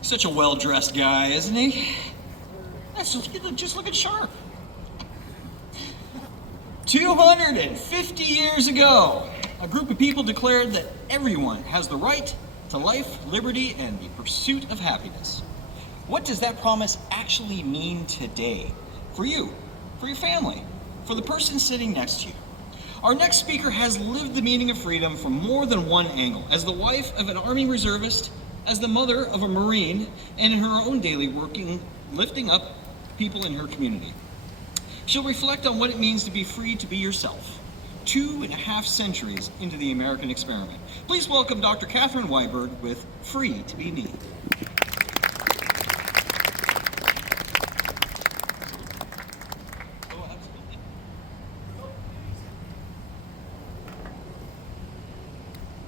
Such a well-dressed guy, isn't he? Just looking sharp. 250 years ago, a group of people declared that everyone has the right to life, liberty, and the pursuit of happiness. What does that promise actually mean today? For you, for your family, for the person sitting next to you. Our next speaker has lived the meaning of freedom from more than one angle. As the wife of an Army reservist, as the mother of a Marine, and in her own daily working, lifting up people in her community. She'll reflect on what it means to be free to be yourself, 2.5 centuries into the American experiment. Please welcome Dr. Catherine Wiberg with Free to Be Me.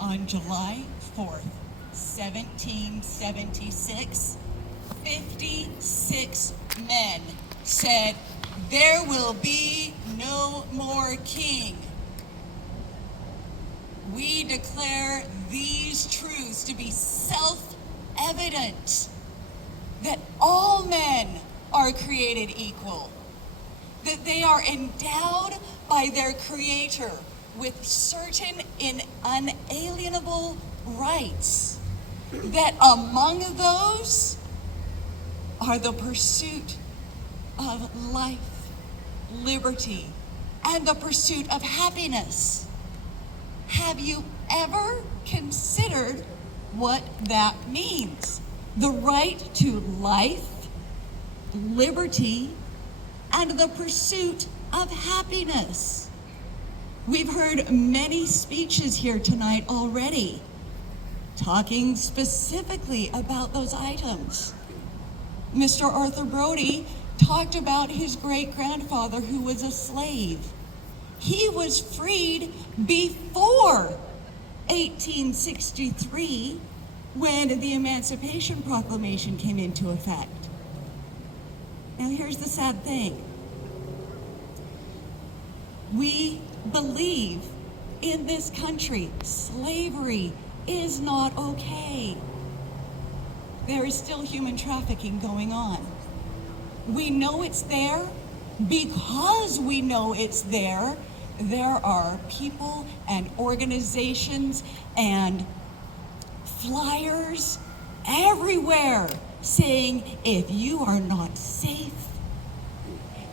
On July 4th, 1776, 56 men said, "There will be no more king." We declare these truths to be self-evident, that all men are created equal, that they are endowed by their Creator with certain unalienable rights, that among those are the pursuit of life, liberty, and the pursuit of happiness. Have you ever considered what that means? The right to life, liberty, and the pursuit of happiness. We've heard many speeches here tonight already, talking specifically about those items. Mr. Arthur Brody talked about his great-grandfather who was a slave. He was freed before 1863, when the Emancipation Proclamation came into effect. Now here's the sad thing. We believe in this country slavery is not okay. There is still human trafficking going on. We know it's there. Because we know it's there, there are people and organizations and flyers everywhere saying, if you are not safe,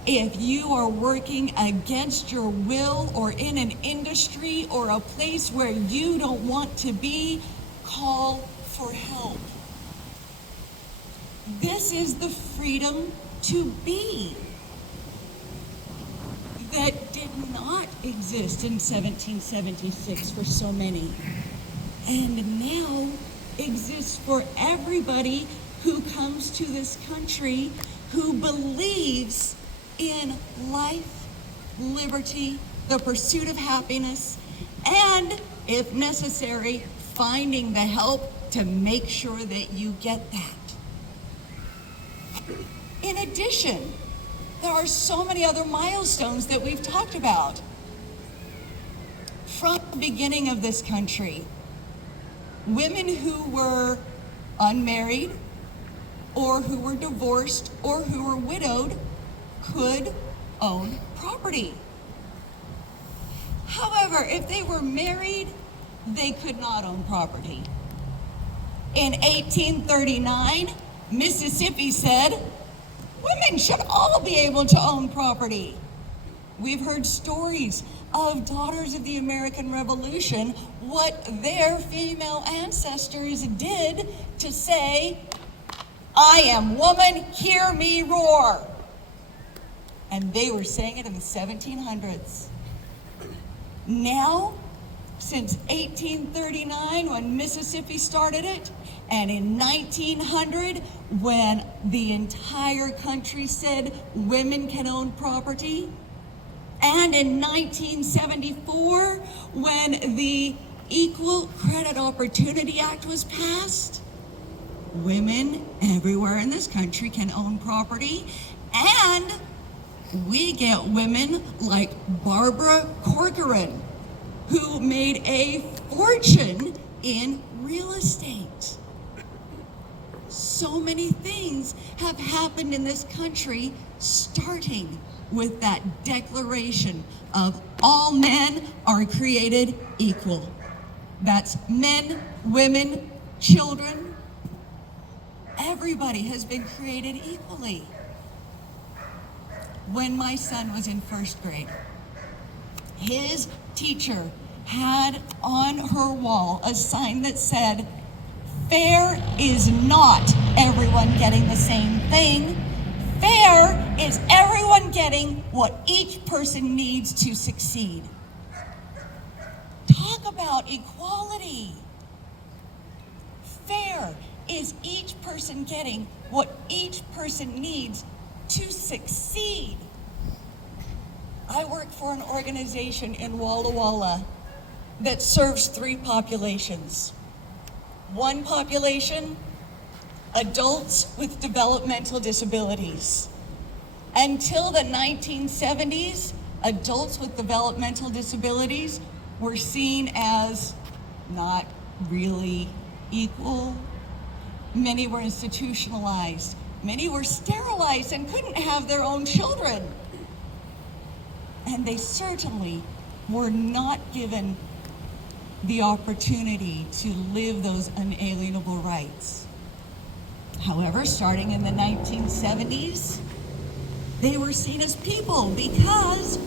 if you are working against your will or in an industry or a place where you don't want to be, call for help. This is the freedom to be that did not exist in 1776 for so many, and now exists for everybody who comes to this country who believes in life, liberty, the pursuit of happiness, and, if necessary, finding the help to make sure that you get that. In addition, there are so many other milestones that we've talked about. From the beginning of this country, women who were unmarried, or who were divorced, or who were widowed, could own property. However, if they were married, they could not own property. In 1839, Mississippi said, women should all be able to own property. We've heard stories of daughters of the American Revolution, what their female ancestors did to say, I am woman, hear me roar. And they were saying it in the 1700s. Now, since 1839, when Mississippi started it, and in 1900, when the entire country said women can own property, and in 1974, when the Equal Credit Opportunity Act was passed, women everywhere in this country can own property, and we get women like Barbara Corcoran, who made a fortune in real estate. So many things have happened in this country, starting with that declaration of all men are created equal. That's men, women, children. Everybody has been created equally. When my son was in first grade, his teacher had on her wall a sign that said, "Fair is not everyone getting the same thing. Fair is everyone getting what each person needs to succeed." Talk about equality. Fair is each person getting what each person needs to succeed. I work for an organization in Walla Walla that serves 3 populations. One population, adults with developmental disabilities. Until the 1970s, adults with developmental disabilities were seen as not really equal. Many were institutionalized. Many were sterilized and couldn't have their own children. And they certainly were not given the opportunity to live those unalienable rights. However, starting in the 1970s, they were seen as people because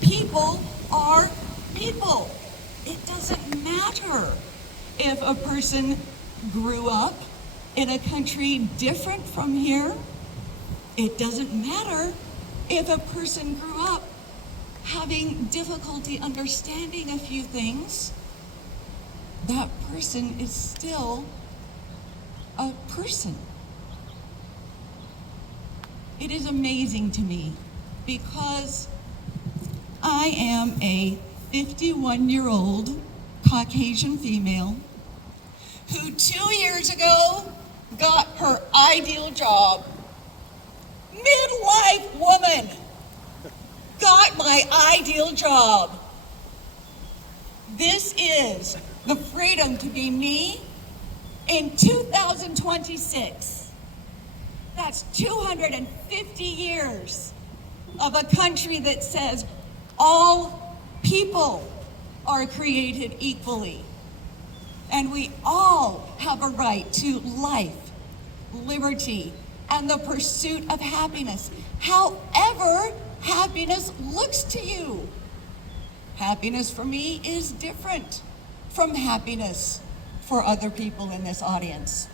people are people. It doesn't matter if a person grew up in a country different from here. It doesn't matter if a person grew up having difficulty understanding a few things. That person is still a person. It is amazing to me because I am a 51-year-old Caucasian female who 2 years ago got her ideal job. Midlife woman got my ideal job. This is the freedom to be me in 2026. That's 250 years of a country that says all people are created equally. And we all have a right to life, liberty, and the pursuit of happiness. However, happiness looks to you. Happiness for me is different from happiness for other people in this audience.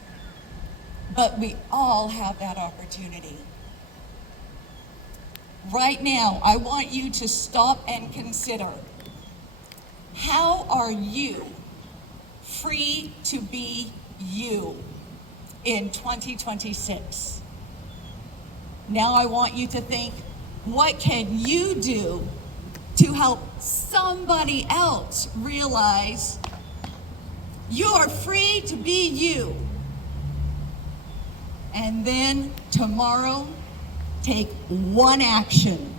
But we all have that opportunity. Right now, I want you to stop and consider, how are you free to be you in 2026? Now I want you to think, what can you do to help somebody else realize you're free to be you? And then tomorrow, take one action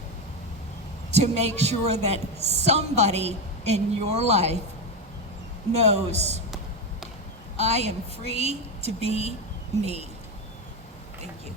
to make sure that somebody in your life knows, I am free to be me. Thank you.